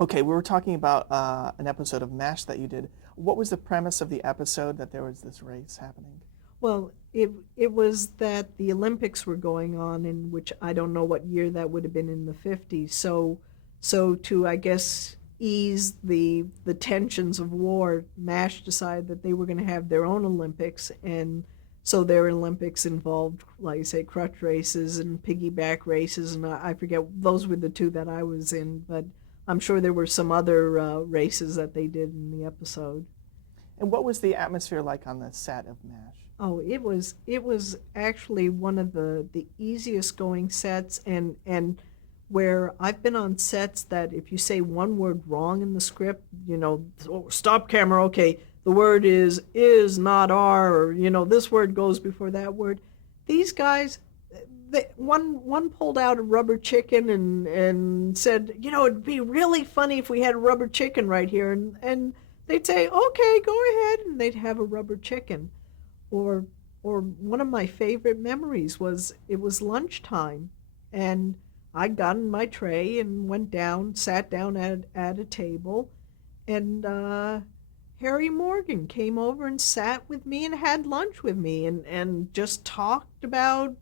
Okay, we were talking about an episode of MASH that you did. What was the premise of the episode that there was this race happening? Well, it was that the Olympics were going on, in which I don't know what year that would have been, in the 50s. So to, I guess, ease the tensions of war, MASH decided that they were going to have their own Olympics, and so their Olympics involved, like I say, crutch races and piggyback races, and I forget, those were the two that I was in, but I'm sure there were some other races that they did in the episode. And what was the atmosphere like on the set of MASH? Oh, it was actually one of the easiest going sets, and where I've been on sets that if you say one word wrong in the script, oh, stop camera, okay, the word is not are, or this word goes before that word. These guys, one pulled out a rubber chicken and said, it'd be really funny if we had a rubber chicken right here, and they'd say, okay, go ahead, and they'd have a rubber chicken. Or or one of my favorite memories was, it was lunchtime, and I got in my tray and went down, sat down at a table, and Harry Morgan came over and sat with me and had lunch with me, and just talked about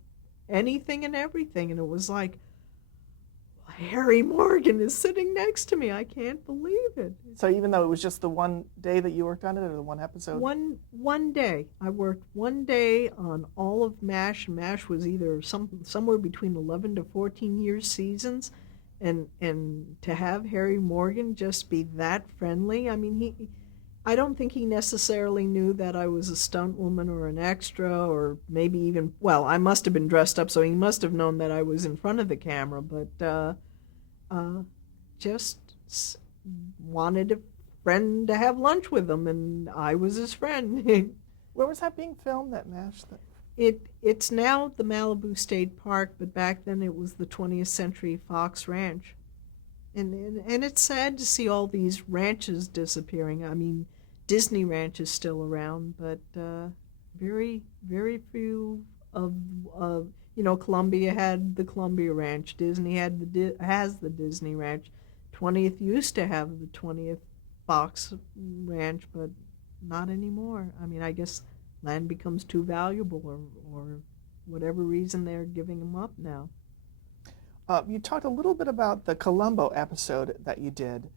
anything and everything, and it was like, Harry Morgan is sitting next to me. I can't believe it. So even though it was just the one day that you worked on it, or the one episode? One day. I worked one day on all of MASH. MASH was either somewhere between 11 to 14 years seasons, and to have Harry Morgan just be that friendly. I mean, I don't think he necessarily knew that I was a stunt woman or an extra, or maybe even, well, I must have been dressed up, so he must have known that I was in front of the camera, but uh, just wanted a friend to have lunch with him, and I was his friend. Where was that being filmed, that MASH? It's now the Malibu State Park, but back then it was the 20th Century Fox Ranch. And it's sad to see all these ranches disappearing. I mean, Disney Ranch is still around, but very, very few of Columbia had the Columbia Ranch. Disney has the Disney Ranch. 20th used to have the 20th Fox Ranch, but not anymore. I mean, I guess land becomes too valuable, or whatever reason they're giving them up now. You talked a little bit about the Columbo episode that you did,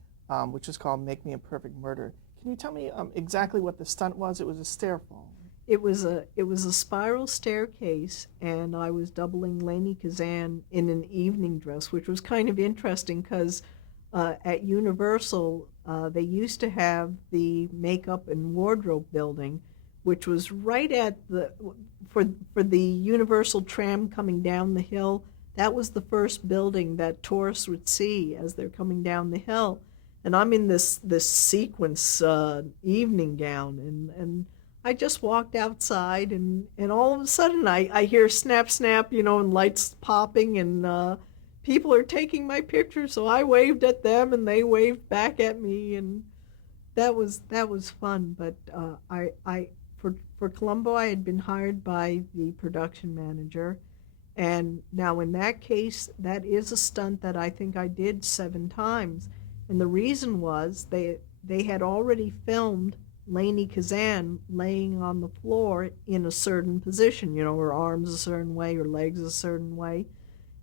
which is called "Make Me a Perfect Murder." Can you tell me exactly what the stunt was? It was a stair fall. It was a spiral staircase, and I was doubling Lainey Kazan in an evening dress, which was kind of interesting because at Universal they used to have the makeup and wardrobe building, which was right at the for the Universal tram coming down the hill. That was the first building that tourists would see as they're coming down the hill, and I'm in this sequence evening gown, and I just walked outside, and all of a sudden I hear snap snap, and lights popping, and people are taking my picture. So I waved at them, and they waved back at me, and that was fun. But I for Columbo, I had been hired by the production manager, and now in that case, that is a stunt that I think I did 7 times, and the reason was they had already filmed Lainey Kazan laying on the floor in a certain position, her arms a certain way, her legs a certain way,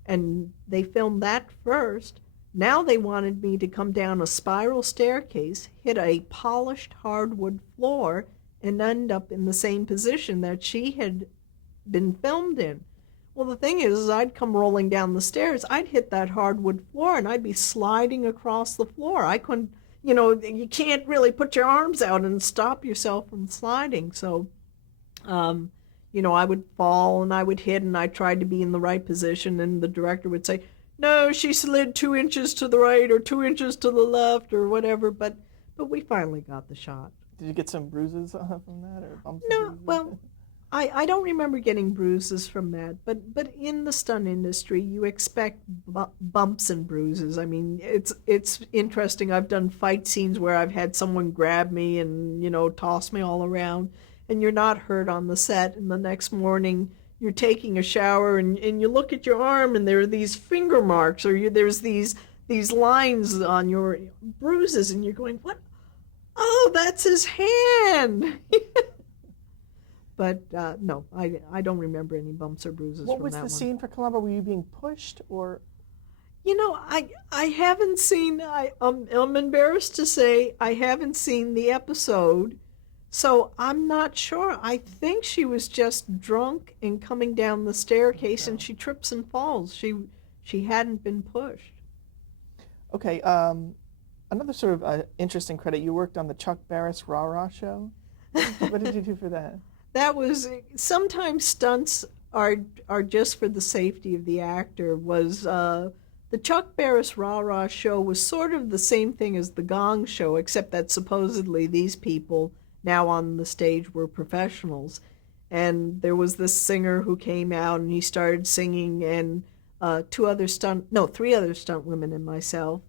and they filmed that first. Now they wanted me to come down a spiral staircase, hit a polished hardwood floor, and end up in the same position that she had been filmed in. Well, the thing is I'd come rolling down the stairs, I'd hit that hardwood floor, and I'd be sliding across the floor. I couldn't, you can't really put your arms out and stop yourself from sliding. So, I would fall and I would hit, and I tried to be in the right position, and the director would say, "No, she slid 2 inches to the right or 2 inches to the left or whatever." But we finally got the shot. Did you get some bruises from that, or bumps and No, bruises? well, I don't remember getting bruises from that, but in the stunt industry, you expect bumps and bruises. I mean, it's interesting. I've done fight scenes where I've had someone grab me and toss me all around, and you're not hurt on the set. And the next morning, you're taking a shower, and you look at your arm, and there are these finger marks, or there's these lines on your bruises, and you're going, what? Oh, that's his hand. But no, I don't remember any bumps or bruises What from was that the one. scene for Columbo? Were you being pushed or? I haven't seen. I'm embarrassed to say I haven't seen the episode, so I'm not sure. I think she was just drunk and coming down the staircase, and No. she trips and falls. She hadn't been pushed. Okay. Another sort of interesting credit. You worked on the Chuck Barris Rah Rah show. What did you do for that? That was sometimes stunts are are just for the safety of the actor. Was the Chuck Barris Rah Rah show was sort of the same thing as the Gong show, except that supposedly these people now on the stage were professionals. And there was this singer who came out and he started singing, and three other stunt women and myself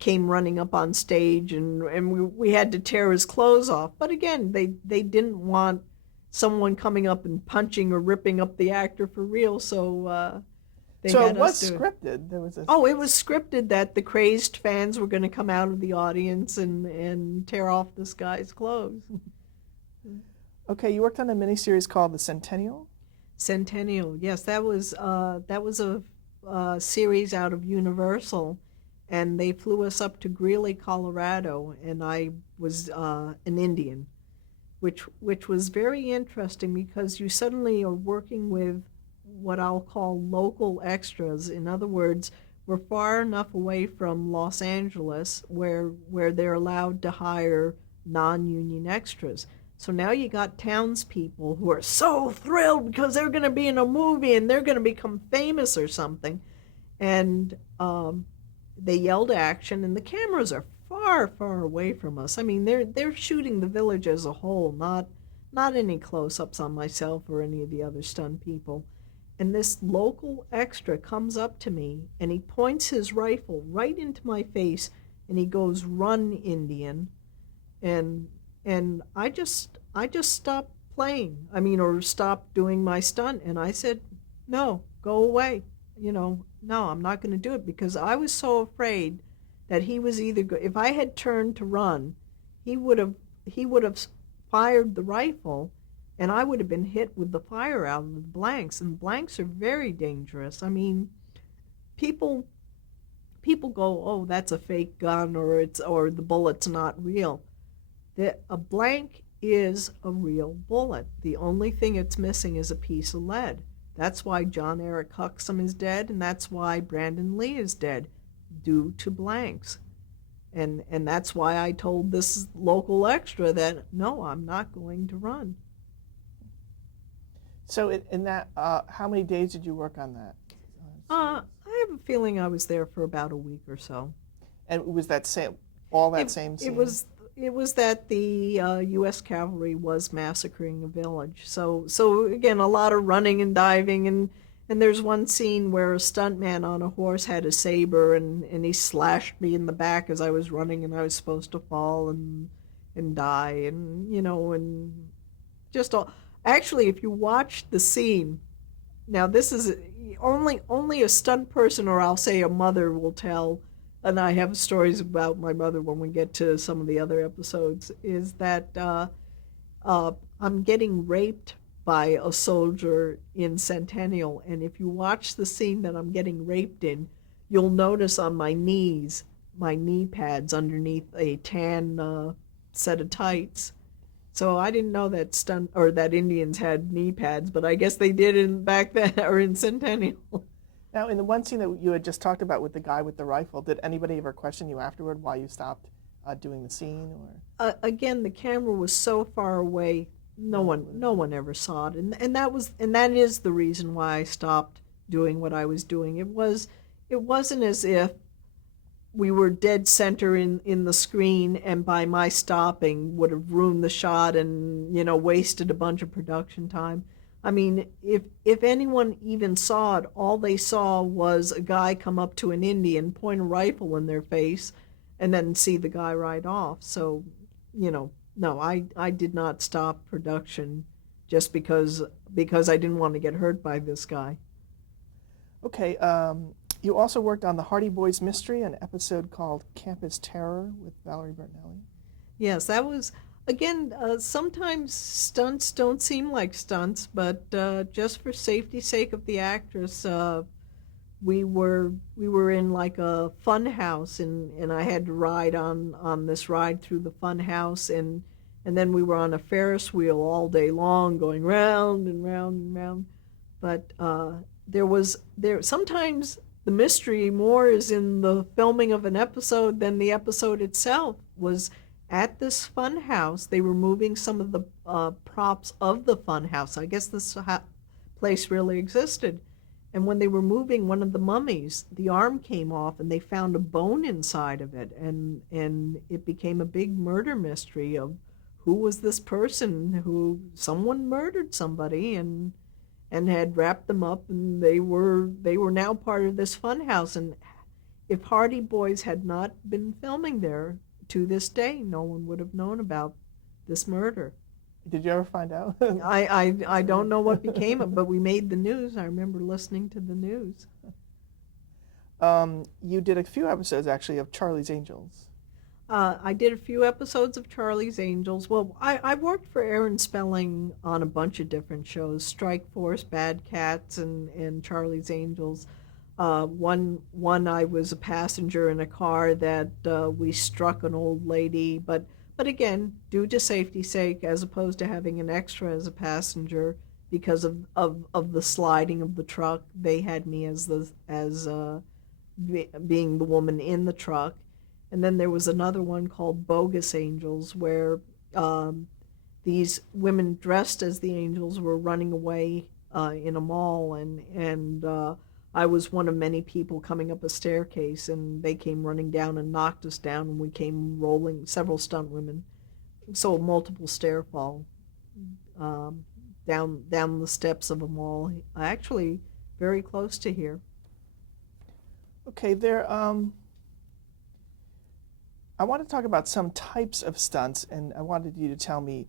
came running up on stage, and we had to tear his clothes off. But again, they didn't want someone coming up and punching or ripping up the actor for real, so they So it had us was do it. scripted. There was a. Oh, it was scripted that the crazed fans were going to come out of the audience and tear off this guy's clothes. Okay, you worked on a miniseries called The Centennial. Centennial, yes, that was a series out of Universal, and they flew us up to Greeley, Colorado, and I was an Indian, which was very interesting because you suddenly are working with what I'll call local extras. In other words, we're far enough away from Los Angeles where they're allowed to hire non-union extras. So now you got townspeople who are so thrilled because they're going to be in a movie and they're going to become famous or something. And they yelled action, and the cameras are far, far away from us. I mean, they're shooting the village as a whole, not any close-ups on myself or any of the other stunt people. And this local extra comes up to me and he points his rifle right into my face and he goes, "Run, Indian." And I just stopped playing. I mean, or stopped doing my stunt, and I said, "No, go away." No, I'm not going to do it because I was so afraid that he was if I had turned to run, he would have he would have fired the rifle, and I would have been hit with the fire out of the blanks, and blanks are very dangerous. I mean, people people go, "Oh, that's a fake gun," or the bullet's not real. A blank is a real bullet. The only thing it's missing is a piece of lead. That's why John Eric Huxham is dead, and that's why Brandon Lee is dead, due to blanks. And that's why I told this local extra that no, I'm not going to run. So in that, how many days did you work on that? I have a feeling I was there for about a week or so. And was that all that It, same it scene? was that the U.S. cavalry was massacring a village. So again, a lot of running and diving, and there's one scene where a stuntman on a horse had a saber, and he slashed me in the back as I was running, and I was supposed to fall and die, and just all. Actually, if you watch the scene, now this is only a stunt person, or I'll say a mother, will tell, and I have stories about my mother when we get to some of the other episodes, is that I'm getting raped by a soldier in Centennial, and if you watch the scene that I'm getting raped in, you'll notice on my knees, my knee pads underneath a tan set of tights. So I didn't know that that Indians had knee pads, but I guess they did in back then or in Centennial. Now, in the one scene that you had just talked about with the guy with the rifle, did anybody ever question you afterward why you stopped doing the scene? Or Again, the camera was so far away, No one no one ever saw it, and that is the reason why I stopped doing what I was doing. It wasn't as if we were dead center in the screen, and by my stopping would have ruined the shot and wasted a bunch of production time. I mean, if anyone even saw it, all they saw was a guy come up to an Indian, point a rifle in their face, and then see the guy ride off. So, no, I did not stop production just because I didn't want to get hurt by this guy. okay, You also worked on the Hardy Boys Mystery, an episode called Campus Terror with Valerie Bertinelli. Yes, that was, again, sometimes stunts don't seem like stunts, but just for safety's sake of the actress, we were in like a fun house, and I had to ride on this ride through the fun house, and then we were on a Ferris wheel all day long, going round and round and round. But there sometimes the mystery more is in the filming of an episode than the episode itself. Was at this fun house. They were moving some of the props of the fun house. I guess this place really existed. And when they were moving one of the mummies, the arm came off, and they found a bone inside of it, and it became a big murder mystery of who was this person who someone murdered somebody and had wrapped them up, and they were now part of this fun house. And if Hardy Boys had not been filming there, to this day, no one would have known about this murder. Did you ever find out? I don't know what became of it, but we made the news. I remember listening to the news. You did a few episodes, actually, of Charlie's Angels. I did a few episodes of Charlie's Angels. Well, I worked for Aaron Spelling on a bunch of different shows: Strike Force, Bad Cats, and Charlie's Angels. One I was a passenger in a car that we struck an old lady, but again, due to safety's sake, as opposed to having an extra as a passenger, because of the sliding of the truck, they had me as being the woman in the truck. And then there was another one called Bogus Angels, where these women dressed as the angels were running away in a mall, and I was one of many people coming up a staircase, and they came running down and knocked us down, and we came rolling, several stunt women, so multiple stair fall down the steps of a mall, actually very close to here. Okay, I want to talk about some types of stunts, and I wanted you to tell me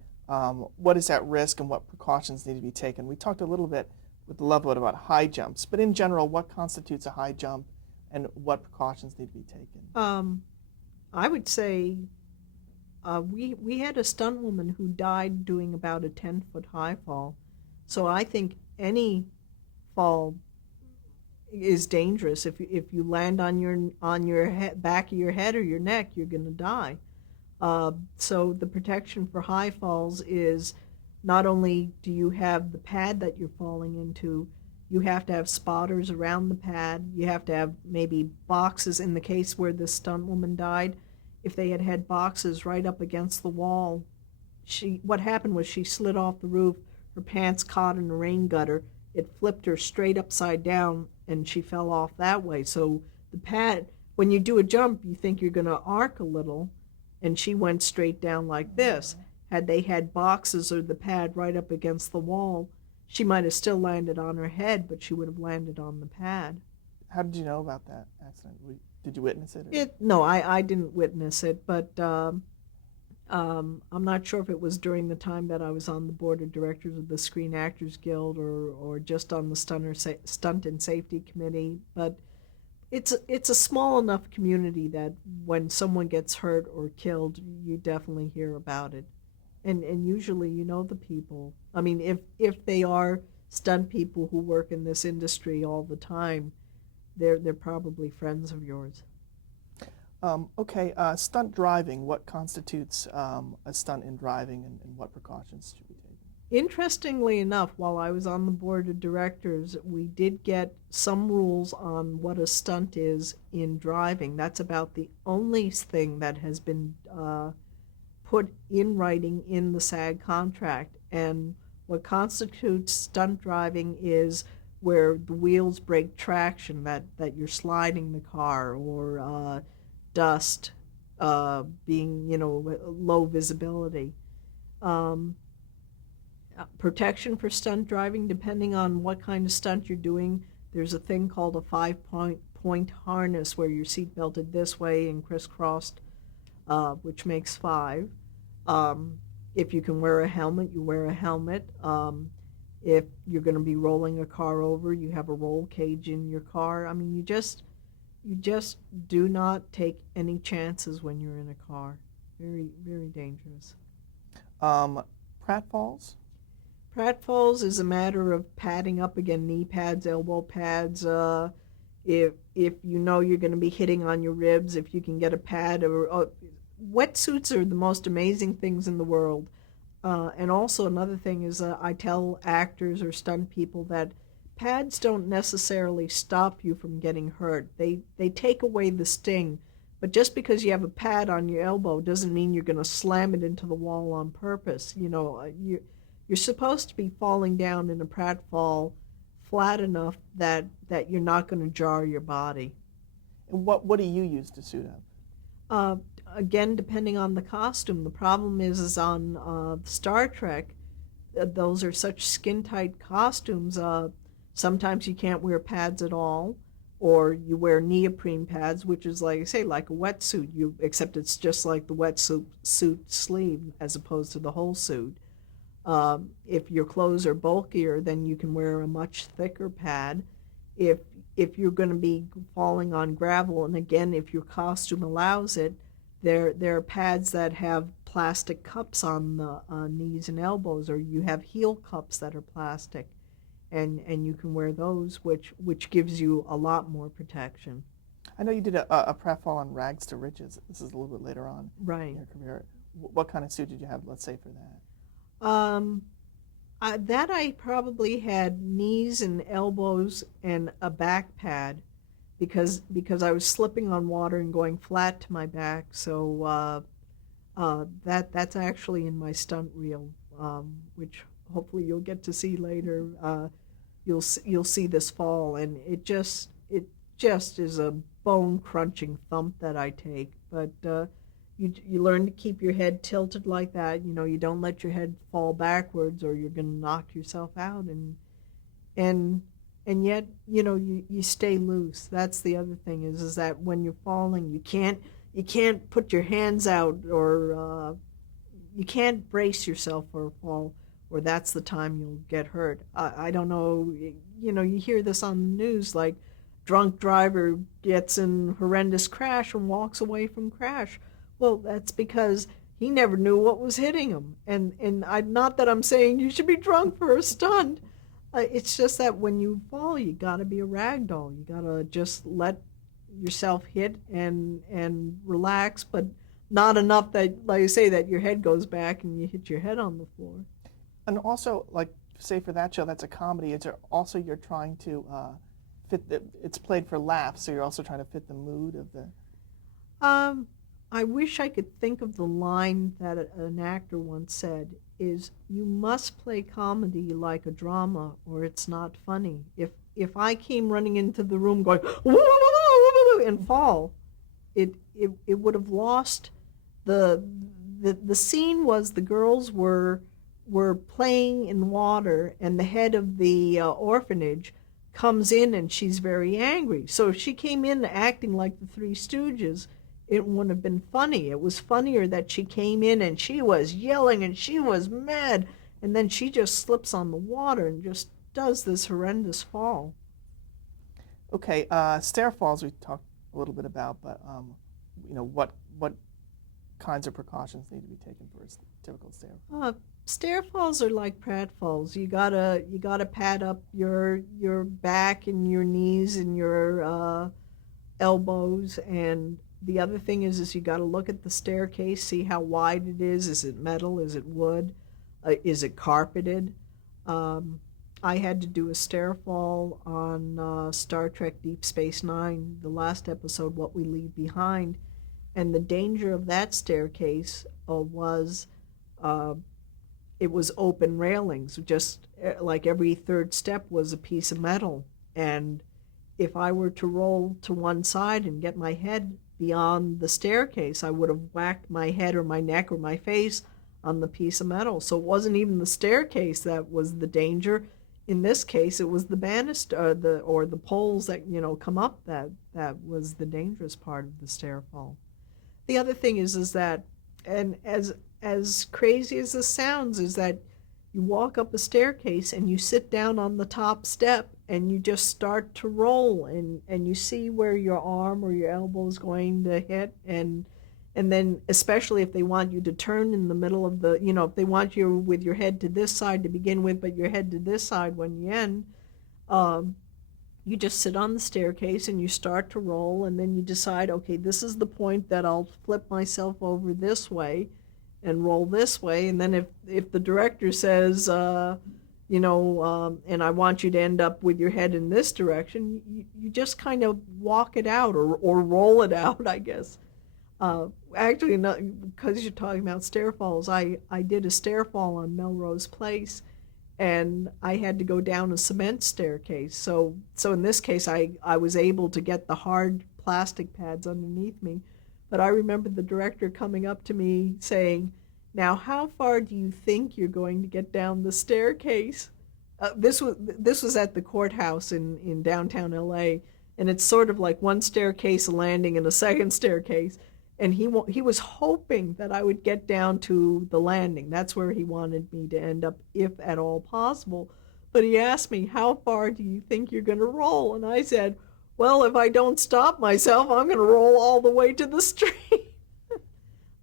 what is at risk and what precautions need to be taken. We talked a little bit with Lovewood about high jumps, but in general, what constitutes a high jump and what precautions need to be taken? I would say we had a stunt woman who died doing about a 10-foot high fall. So I think any fall is dangerous. If you land on your back of your head or your neck, you're going to die. So the protection for high falls is not only do you have the pad that you're falling into, you have to have spotters around the pad. You have to have maybe boxes. In the case where the stunt woman died, if they had boxes right up against the wall, what happened was she slid off the roof. Her pants caught in a rain gutter. It flipped her straight upside down, and she fell off that way. So the pad, when you do a jump, you think you're going to arc a little, and she went straight down like this. Had they had boxes or the pad right up against the wall, she might have still landed on her head, but she would have landed on the pad. How did you know about that accident? Did you witness it? No, I didn't witness it, but I'm not sure if it was during the time that I was on the board of directors of the Screen Actors Guild or just on the Stunt and Safety Committee, but it's a small enough community that when someone gets hurt or killed, you definitely hear about it. And usually you know the people. I mean, if they are stunt people who work in this industry all the time, they're probably friends of yours. Okay, stunt driving. What constitutes a stunt in driving, and what precautions should be taken? Interestingly enough, while I was on the board of directors, we did get some rules on what a stunt is in driving. That's about the only thing that has been put in writing in the SAG contract. And what constitutes stunt driving is where the wheels break traction, that you're sliding the car, or dust, being, low visibility. Protection for stunt driving, depending on what kind of stunt you're doing, there's a thing called a 5-point harness where you're seat belted this way and crisscrossed, which makes 5. If you can wear a helmet, you wear a helmet. If you're going to be rolling a car over, you have a roll cage in your car. I mean, you just do not take any chances when you're in a car. Very, very dangerous. Um, pratfalls? Pratfalls is a matter of padding up again, knee pads, elbow pads. If you know you're going to be hitting on your ribs, if you can get a pad, or wetsuits are the most amazing things in the world. And also another thing is, I tell actors or stunt people that pads don't necessarily stop you from getting hurt. They take away the sting, but just because you have a pad on your elbow doesn't mean you're going to slam it into the wall on purpose. You're supposed to be falling down in a pratfall flat enough that you're not going to jar your body. And what do you use to suit up? Uh, Again, depending on the costume, the problem is on Star Trek. Those are such skin tight costumes. Sometimes you can't wear pads at all, or you wear neoprene pads, which is like I say, like a wetsuit. Except it's just like the wetsuit suit sleeve as opposed to the whole suit. If your clothes are bulkier, then you can wear a much thicker pad. If if you're going to be falling on gravel, and again, if your costume allows it, there are pads that have plastic cups on the knees and elbows, or you have heel cups that are plastic, and you can wear those, which gives you a lot more protection. I know you did a pratfall on Rags to Riches. This is a little bit later on in Right. your career. What kind of suit did you have, let's say, for that? Um, that I probably had knees and elbows and a back pad because I was slipping on water and going flat to my back. So that's actually in my stunt reel, which hopefully you'll get to see later. You'll see this fall, and it just is a bone crunching thump that I take. But you learn to keep your head tilted like that. You don't let your head fall backwards, or you're going to knock yourself out. And and yet you stay loose. That's the other thing is that when you're falling, you can't put your hands out, or you can't brace yourself for a fall, or that's the time you'll get hurt. I don't know. You hear this on the news, like drunk driver gets in horrendous crash and walks away from crash. Well, that's because he never knew what was hitting him. And not that I'm saying you should be drunk for a stunt. It's just that when you fall, you got to be a rag doll. You got to just let yourself hit and relax, but not enough that, like I say, that your head goes back and you hit your head on the floor. And also, like, say for that show, that's a comedy. Is there also you're trying to it's played for laughs, so you're also trying to fit the mood of the. Um, I wish I could think of the line that an actor once said is you must play comedy like a drama or it's not funny. If I came running into the room going and fall, it would have lost the the scene. Was the girls were playing in water, and the head of the orphanage comes in and she's very angry. So if she came in acting like the Three Stooges, it wouldn't have been funny. It was funnier that she came in and she was yelling and she was mad, and then she just slips on the water and just does this horrendous fall. Okay, stair falls we talked a little bit about, but what kinds of precautions need to be taken for a typical stair? Stair falls are like pratfalls. You gotta pad up your back and your knees and your elbows. And the other thing is you gotta look at the staircase, see how wide it is. Is it metal? Is it wood? Is it carpeted? I had to do a stair fall on Star Trek Deep Space Nine, the last episode, What We Leave Behind, and the danger of that staircase was uh, it was open railings. Just like every third step was a piece of metal, and if I were to roll to one side and get my head beyond the staircase, I would have whacked my head or my neck or my face on the piece of metal. So it wasn't even the staircase that was the danger. In this case, it was the banister, the poles that come up, that was the dangerous part of the stair fall. The other thing is that, and as crazy as this sounds, is that You walk up a staircase and you sit down on the top step and you just start to roll, and you see where your arm or your elbow is going to hit, and then especially if they want you to turn in the middle of the, if they want you with your head to this side to begin with, but your head to this side when you end, um, you just sit on the staircase and you start to roll, and then you decide, okay, this is the point that I'll flip myself over this way and roll this way. And then if the director says, and I want you to end up with your head in this direction, you just kind of walk it out, or roll it out, I guess. Actually, not, because you're talking about stair falls, I did a stair fall on Melrose Place, and I had to go down a cement staircase. So in this case, I was able to get the hard plastic pads underneath me. But I remember the director coming up to me saying, "Now, how far do you think you're going to get down the staircase?" This was at the courthouse in downtown LA, and it's sort of like one staircase, a landing, and a second staircase. And he was hoping that I would get down to the landing. That's where he wanted me to end up, if at all possible. But he asked me, "How far do you think you're going to roll?" And I said, "Well, if I don't stop myself, I'm going to roll all the way to the street."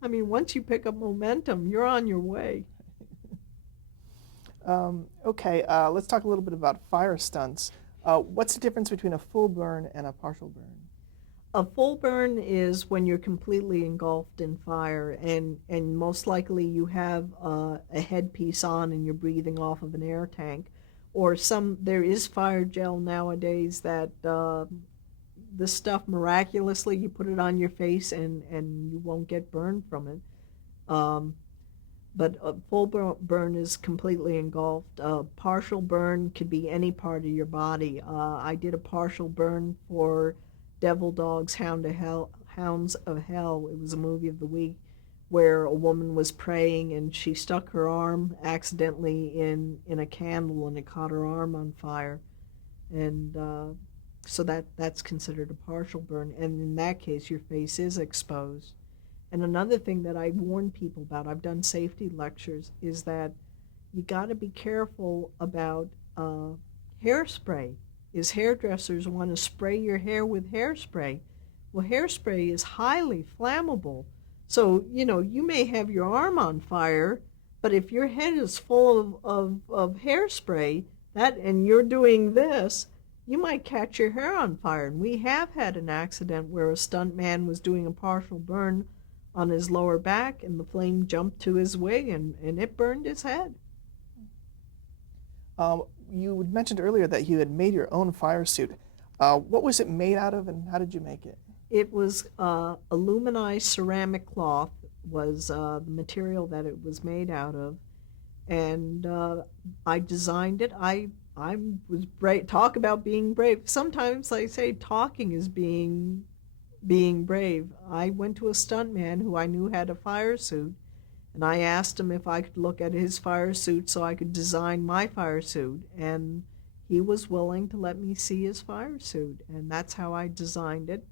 I mean, once you pick up momentum, you're on your way. Okay, let's talk a little bit about fire stunts. What's the difference between a full burn and a partial burn? A full burn is when you're completely engulfed in fire, and most likely you have a headpiece on and you're breathing off of an air tank, or there is fire gel nowadays that this stuff miraculously you put it on your face and you won't get burned from it. Um, but a full burn is completely engulfed. Partial burn could be any part of your body. I did a partial burn for Devil Dogs, Hounds of Hell. It was a movie of the week where a woman was praying and she stuck her arm accidentally in a candle and it caught her arm on fire. And so that's considered a partial burn. And in that case, your face is exposed. And another thing that I warn people about, I've done safety lectures, is that you got to be careful about hairspray. Is hairdressers want to spray your hair with hairspray. Well, hairspray is highly flammable. So, you may have your arm on fire, but if your head is full of hairspray, and you're doing this, you might catch your hair on fire. And we have had an accident where a stunt man was doing a partial burn on his lower back, and the flame jumped to his wig, and it burned his head. You mentioned earlier that you had made your own fire suit. What was it made out of, and how did you make it? It was aluminized ceramic cloth was the material that it was made out of, and I designed it. I was brave. Talk about being brave. Sometimes I say talking is being brave. I went to a stuntman who I knew had a fire suit, and I asked him if I could look at his fire suit so I could design my fire suit, and he was willing to let me see his fire suit, and that's how I designed it,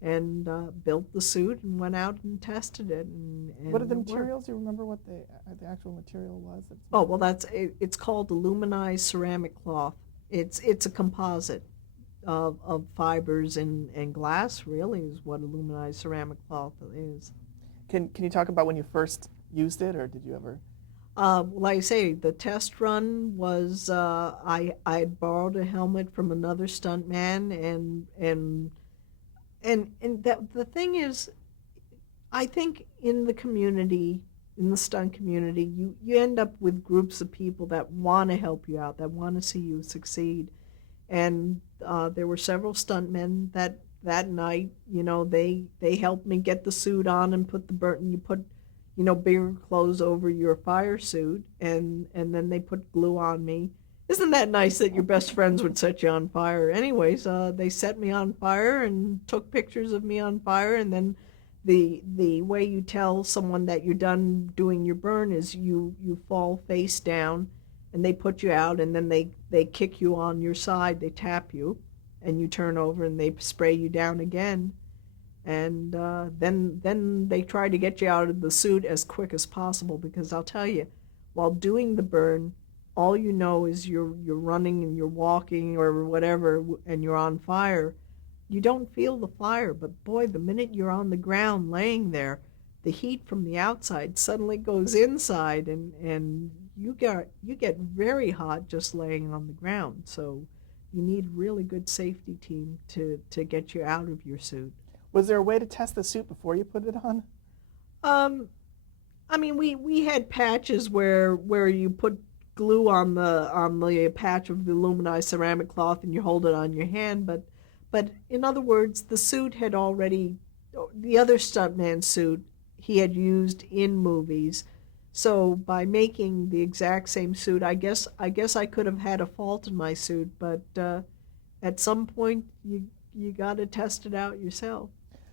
and built the suit and went out and tested it. And what are the materials? Do you remember what the actual material was? Oh, well, it's called aluminized ceramic cloth. It's a composite of fibers and glass, really, is what aluminized ceramic cloth is. Can you talk about when you first used it, or did you ever? Like I say, the test run was I had borrowed a helmet from another stuntman, and that the thing is, I think in the community, in the stunt community, you end up with groups of people that want to help you out, that want to see you succeed, and there were several stuntmen that night. They helped me get the suit on and put you put bigger clothes over your fire suit, and then they put glue on me. Isn't that nice that your best friends would set you on fire? Anyways, they set me on fire and took pictures of me on fire, and then the way you tell someone that you're done doing your burn is you fall face down, and they put you out, and then they kick you on your side, they tap you, and you turn over, and they spray you down again. And then they try to get you out of the suit as quick as possible, because I'll tell you, while doing the burn, all you know is you're running and you're walking or whatever, and you're on fire. You don't feel the fire, but boy, the minute you're on the ground laying there, the heat from the outside suddenly goes inside, and you get very hot just laying on the ground. So you need really good safety team to get you out of your suit. Was there a way to test the suit before you put it on? Um, I mean, we had patches where you put glue on the patch of the aluminized ceramic cloth and you hold it on your hand, but in other words, the suit had already, the other stuntman suit he had used in movies. So by making the exact same suit, I guess I could have had a fault in my suit, but at some point you got to test it out yourself.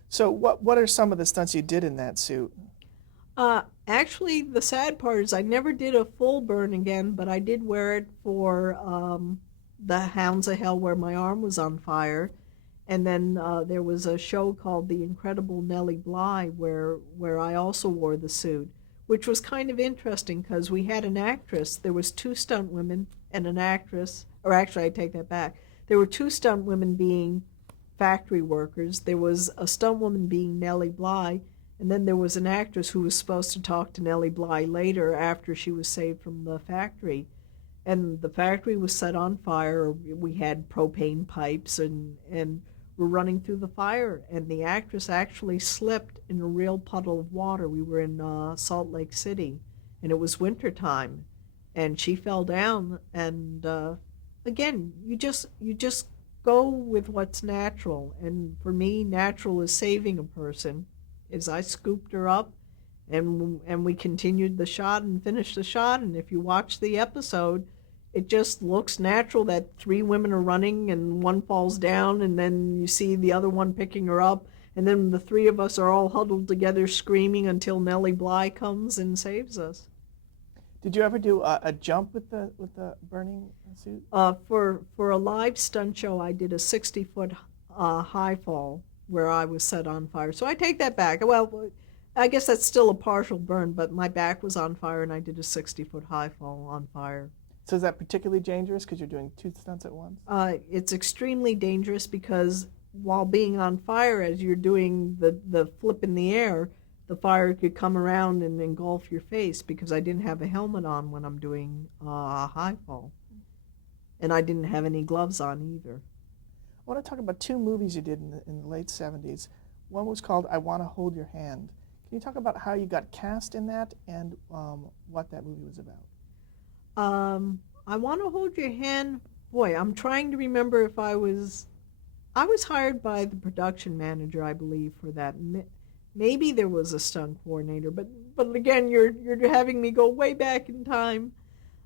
So what are some of the stunts you did in that suit? Actually, the sad part is I never did a full burn again, but I did wear it for the Hounds of Hell where my arm was on fire. And then there was a show called The Incredible Nellie Bly where I also wore the suit, which was kind of interesting because we had an actress. There was two stunt women and an actress, or actually I take that back. There were two stunt women being factory workers. There was a stunt woman being Nellie Bly, and then there was an actress who was supposed to talk to Nellie Bly later after she was saved from the factory. And the factory was set on fire. We had propane pipes and were running through the fire. And the actress actually slipped in a real puddle of water. We were in Salt Lake City, and it was winter time. And she fell down. And again, you just go with what's natural. And for me, natural is saving a person. Is I scooped her up, and we continued the shot and finished the shot. And if you watch the episode, it just looks natural that three women are running and one falls down, and then you see the other one picking her up, and then the three of us are all huddled together screaming until Nellie Bly comes and saves us. Did you ever do a jump with the burning suit? For a live stunt show, I did a 60-foot high fall where I was set on fire. So I take that back. Well, I guess that's still a partial burn, but my back was on fire and I did a 60-foot high fall on fire. So is that particularly dangerous because you're doing two stunts at once? It's extremely dangerous because while being on fire, as you're doing the flip in the air, the fire could come around and engulf your face because I didn't have a helmet on when I'm doing a high fall. And I didn't have any gloves on either. I want to talk about two movies you did in the late 70s. One was called I Want to Hold Your Hand. Can you talk about how you got cast in that and what that movie was about? I Want to Hold Your Hand. Boy, I'm trying to remember if I was hired by the production manager, I believe, for that. Maybe there was a stunt coordinator, but again, you're having me go way back in time.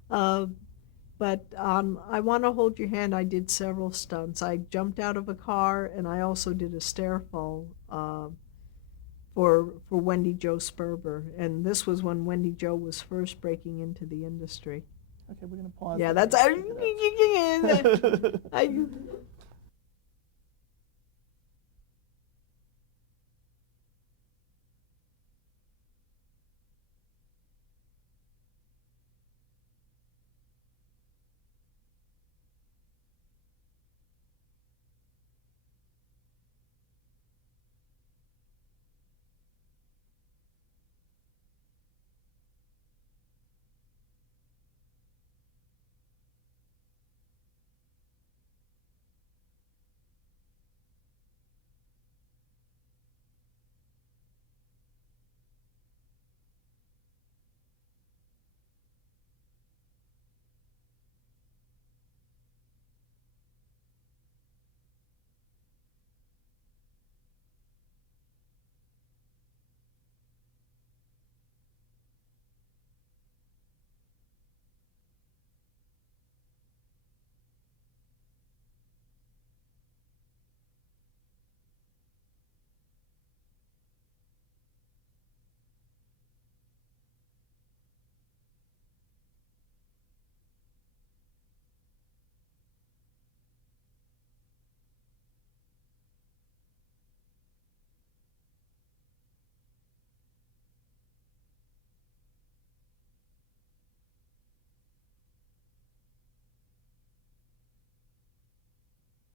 But I Want to Hold Your Hand, I did several stunts. I jumped out of a car, and I also did a stair fall for Wendy Jo Sperber. And this was when Wendy Jo was first breaking into the industry. Okay, we're going to pause. Yeah, there. that's...